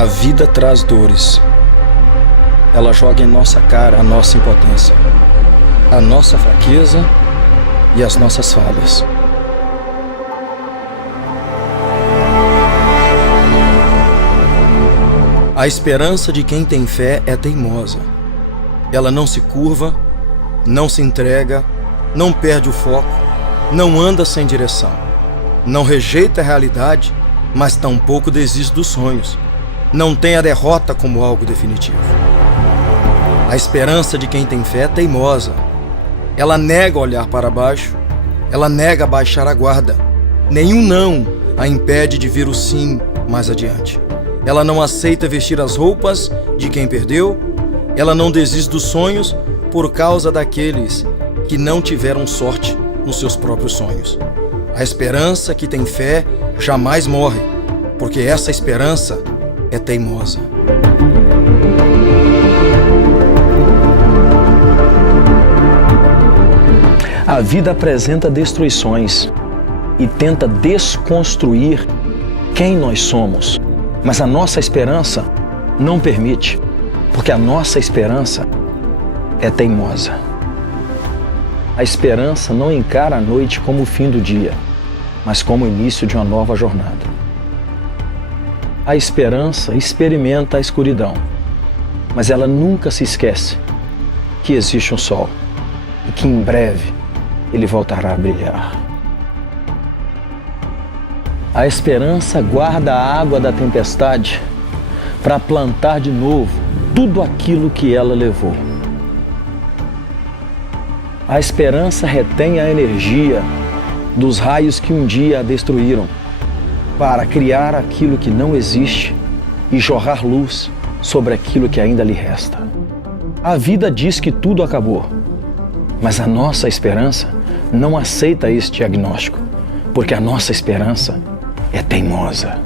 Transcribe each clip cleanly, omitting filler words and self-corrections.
A vida traz dores. Ela joga em nossa cara a nossa impotência, a nossa fraqueza e as nossas falhas. A esperança de quem tem fé é teimosa. Ela não se curva, não se entrega, não perde o foco, não anda sem direção. Não rejeita a realidade, mas tampouco desiste dos sonhos. Não tem a derrota como algo definitivo. A esperança de quem tem fé é teimosa. Ela nega olhar para baixo, ela nega baixar a guarda. Nenhum não a impede de vir o sim mais adiante. Ela não aceita vestir as roupas de quem perdeu, ela não desiste dos sonhos por causa daqueles que não tiveram sorte nos seus próprios sonhos. A esperança que tem fé jamais morre, porque essa esperança é teimosa. A vida apresenta destruições e tenta desconstruir quem nós somos, mas a nossa esperança não permite, porque a nossa esperança é teimosa. A esperança não encara a noite como o fim do dia, mas como o início de uma nova jornada. A esperança experimenta a escuridão, mas ela nunca se esquece que existe um sol e que em breve ele voltará a brilhar. A esperança guarda a água da tempestade para plantar de novo tudo aquilo que ela levou. A esperança retém a energia dos raios que um dia a destruíram para criar aquilo que não existe e jorrar luz sobre aquilo que ainda lhe resta. A vida diz que tudo acabou, mas a nossa esperança não aceita esse diagnóstico, porque a nossa esperança é teimosa.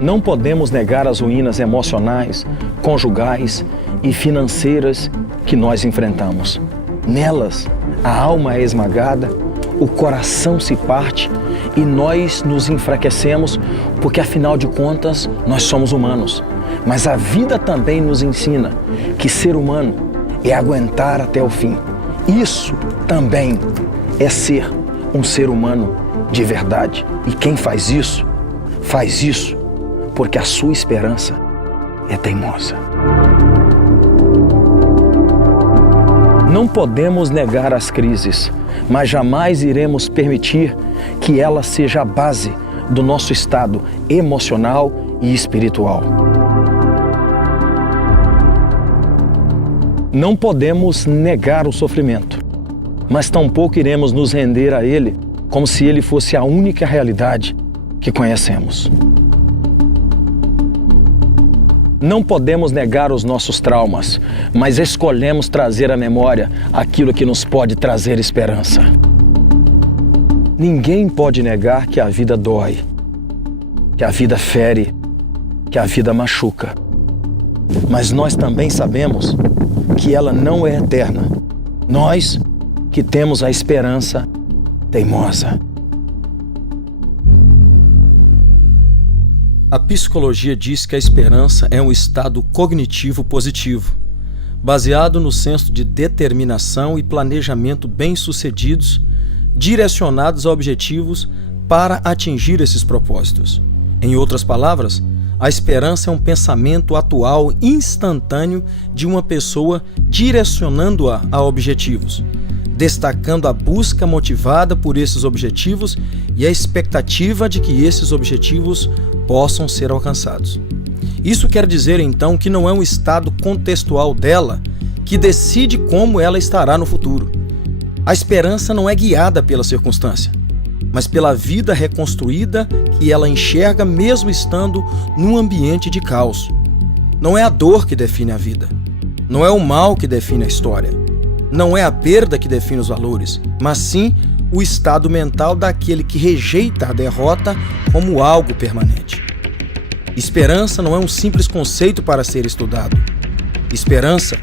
Não podemos negar as ruínas emocionais, conjugais e financeiras que nós enfrentamos. Nelas, a alma é esmagada, o coração se parte e nós nos enfraquecemos porque, afinal de contas, nós somos humanos. Mas a vida também nos ensina que ser humano é aguentar até o fim. Isso também é ser um ser humano de verdade. E quem faz isso porque a sua esperança é teimosa. Não podemos negar as crises, mas jamais iremos permitir que ela seja a base do nosso estado emocional e espiritual. Não podemos negar o sofrimento, mas tampouco iremos nos render a ele como se ele fosse a única realidade que conhecemos. Não podemos negar os nossos traumas, mas escolhemos trazer à memória aquilo que nos pode trazer esperança. Ninguém pode negar que a vida dói, que a vida fere, que a vida machuca. Mas nós também sabemos que ela não é eterna. Nós que temos a esperança teimosa. A psicologia diz que a esperança é um estado cognitivo positivo, baseado no senso de determinação e planejamento bem-sucedidos, direcionados a objetivos para atingir esses propósitos. Em outras palavras, a esperança é um pensamento atual instantâneo de uma pessoa direcionando-a a objetivos, destacando a busca motivada por esses objetivos e a expectativa de que esses objetivos possam ser alcançados. Isso quer dizer, então, que não é um estado contextual dela que decide como ela estará no futuro. A esperança não é guiada pela circunstância, mas pela vida reconstruída que ela enxerga mesmo estando num ambiente de caos. Não é a dor que define a vida, não é o mal que define a história, não é a perda que define os valores, mas sim o estado mental daquele que rejeita a derrota como algo permanente. Esperança não é um simples conceito para ser estudado. Esperança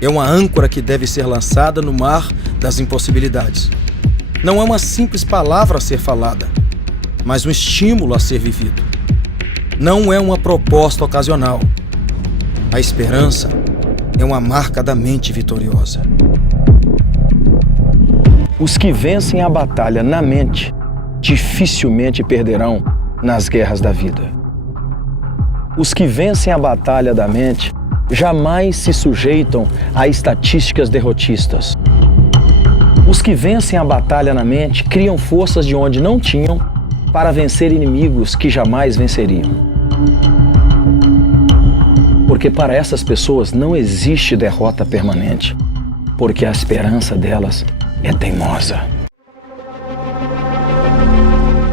é uma âncora que deve ser lançada no mar das impossibilidades. Não é uma simples palavra a ser falada, mas um estímulo a ser vivido. não é uma proposta ocasional. A esperança é uma marca da mente vitoriosa. Os que vencem a batalha na mente dificilmente perderão nas guerras da vida. Os que vencem a batalha da mente jamais se sujeitam a estatísticas derrotistas. Os que vencem a batalha na mente criam forças de onde não tinham para vencer inimigos que jamais venceriam. Porque para essas pessoas não existe derrota permanente, porque a esperança delas é teimosa.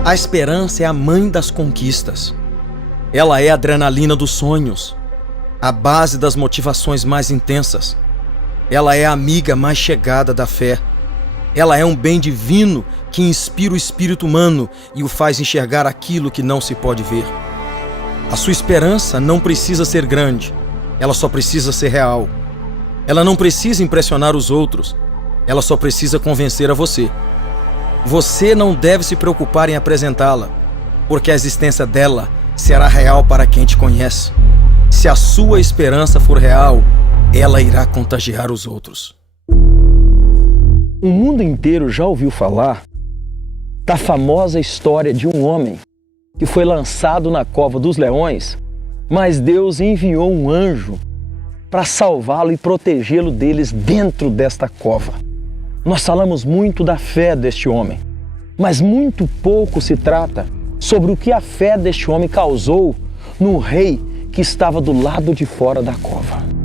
A esperança é a mãe das conquistas. Ela é a adrenalina dos sonhos, a base das motivações mais intensas. Ela é a amiga mais chegada da fé. Ela é um bem divino que inspira o espírito humano e o faz enxergar aquilo que não se pode ver. A sua esperança não precisa ser grande, ela só precisa ser real. Ela não precisa impressionar os outros, ela só precisa convencer a você. Você não deve se preocupar em apresentá-la, porque a existência dela será real para quem te conhece. Se a sua esperança for real, ela irá contagiar os outros. O mundo inteiro já ouviu falar da famosa história de um homem que foi lançado na cova dos leões, mas Deus enviou um anjo para salvá-lo e protegê-lo deles dentro desta cova. Nós falamos muito da fé deste homem, mas muito pouco se trata sobre o que a fé deste homem causou no rei que estava do lado de fora da cova.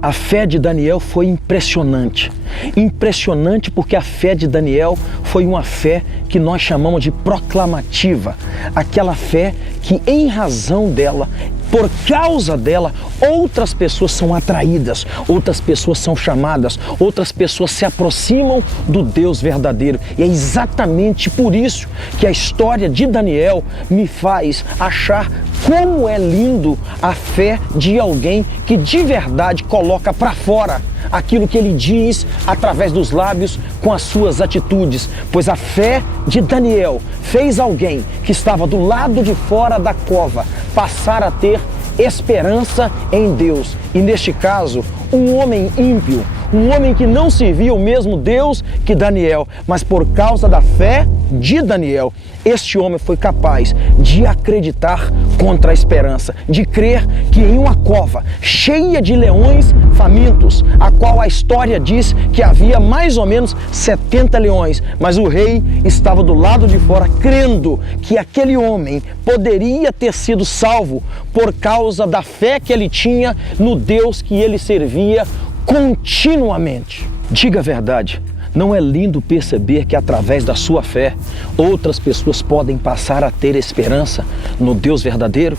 A fé de Daniel foi impressionante. Impressionante porque a fé de Daniel foi uma fé que nós chamamos de proclamativa. Aquela fé que, em razão dela, por causa dela, outras pessoas são atraídas, outras pessoas são chamadas, outras pessoas se aproximam do Deus verdadeiro. E é exatamente por isso que a história de Daniel me faz achar como é lindo a fé de alguém que de verdade coloca para fora aquilo que ele diz através dos lábios com as suas atitudes. Pois a fé de Daniel fez alguém que estava do lado de fora da cova passar a ter esperança em Deus. E neste caso, um homem ímpio, um homem que não servia o mesmo Deus que Daniel, mas por causa da fé de Daniel, este homem foi capaz de acreditar contra a esperança, de crer que em uma cova cheia de leões famintos, a qual a história diz que havia mais ou menos 70 leões, mas o rei estava do lado de fora crendo que aquele homem poderia ter sido salvo por causa da fé que ele tinha no Deus que ele servia continuamente. Diga a verdade. Não é lindo perceber que através da sua fé, outras pessoas podem passar a ter esperança no Deus verdadeiro?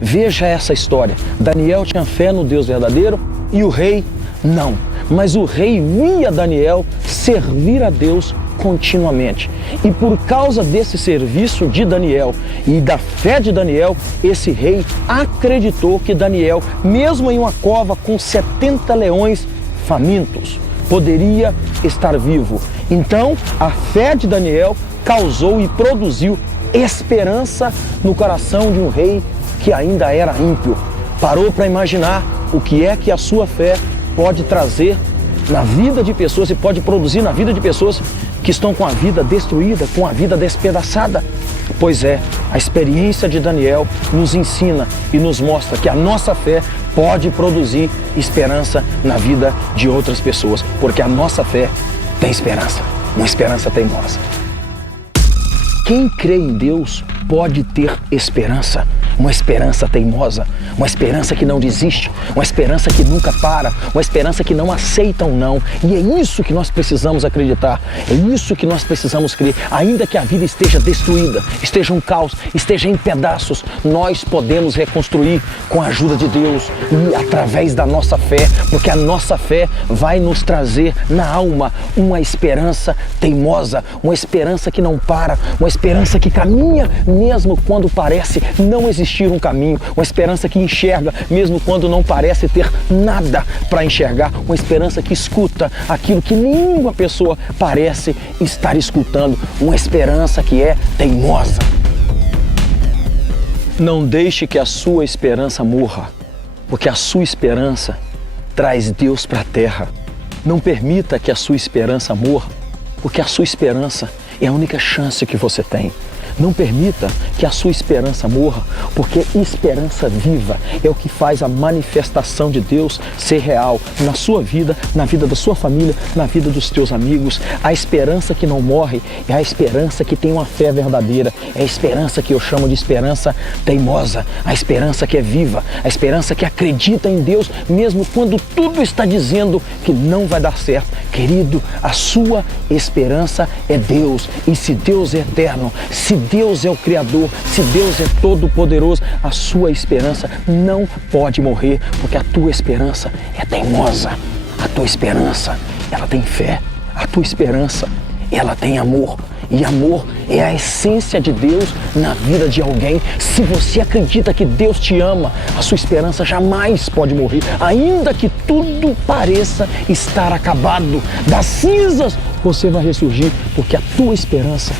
Veja essa história. Daniel tinha fé no Deus verdadeiro e o rei não. Mas o rei via Daniel servir a Deus continuamente. E por causa desse serviço de Daniel e da fé de Daniel, esse rei acreditou que Daniel, mesmo em uma cova com 70 leões famintos, poderia estar vivo. Então, a fé de Daniel causou e produziu esperança no coração de um rei que ainda era ímpio. Parou para imaginar o que é que a sua fé pode trazer na vida de pessoas e pode produzir na vida de pessoas que estão com a vida destruída, com a vida despedaçada. Pois é, a experiência de Daniel nos ensina e nos mostra que a nossa fé pode produzir esperança na vida de outras pessoas, porque a nossa fé tem esperança, uma esperança teimosa. Quem crê em Deus pode ter esperança, uma esperança teimosa, uma esperança que não desiste, uma esperança que nunca para, uma esperança que não aceita um não. E é isso que nós precisamos acreditar, é isso que nós precisamos crer. Ainda que a vida esteja destruída, esteja um caos, esteja em pedaços, nós podemos reconstruir com a ajuda de Deus e através da nossa fé, porque a nossa fé vai nos trazer na alma uma esperança teimosa, uma esperança que não para, uma esperança que caminha mesmo quando parece não existir um caminho, uma esperança que enxerga mesmo quando não parece ter nada para enxergar, uma esperança que escuta aquilo que nenhuma pessoa parece estar escutando, uma esperança que é teimosa. Não deixe que a sua esperança morra, porque a sua esperança traz Deus para a terra. Não permita que a sua esperança morra, porque a sua esperança é a única chance que você tem. Não permita que a sua esperança morra, porque esperança viva é o que faz a manifestação de Deus ser real na sua vida, na vida da sua família, na vida dos teus amigos. A esperança que não morre é a esperança que tem uma fé verdadeira. É a esperança que eu chamo de esperança teimosa, a esperança que é viva, a esperança que acredita em Deus, mesmo quando tudo está dizendo que não vai dar certo. Querido, a sua esperança é Deus, e se Deus é eterno, se Deus é o Criador, se Deus é todo-poderoso, a sua esperança não pode morrer, porque a tua esperança é teimosa, a tua esperança, ela tem fé, a tua esperança, ela tem amor, e amor é a essência de Deus na vida de alguém. Se você acredita que Deus te ama, a sua esperança jamais pode morrer, ainda que tudo pareça estar acabado. Das cinzas você vai ressurgir, porque a tua esperança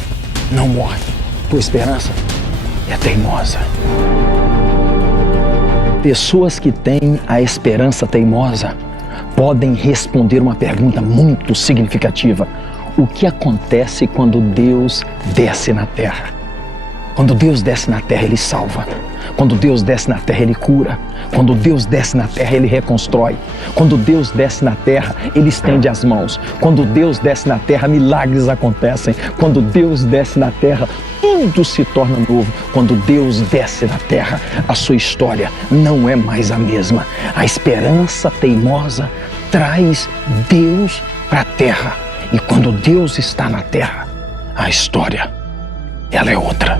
não morre. Tua esperança é teimosa. Pessoas que têm a esperança teimosa podem responder uma pergunta muito significativa: o que acontece quando Deus desce na terra? Quando Deus desce na terra, Ele salva. Quando Deus desce na terra, Ele cura. Quando Deus desce na terra, Ele reconstrói. Quando Deus desce na terra, Ele estende as mãos. Quando Deus desce na terra, milagres acontecem. Quando Deus desce na terra, tudo se torna novo. Quando Deus desce na terra, a sua história não é mais a mesma. A esperança teimosa traz Deus para a terra. E quando Deus está na terra, a história, ela é outra.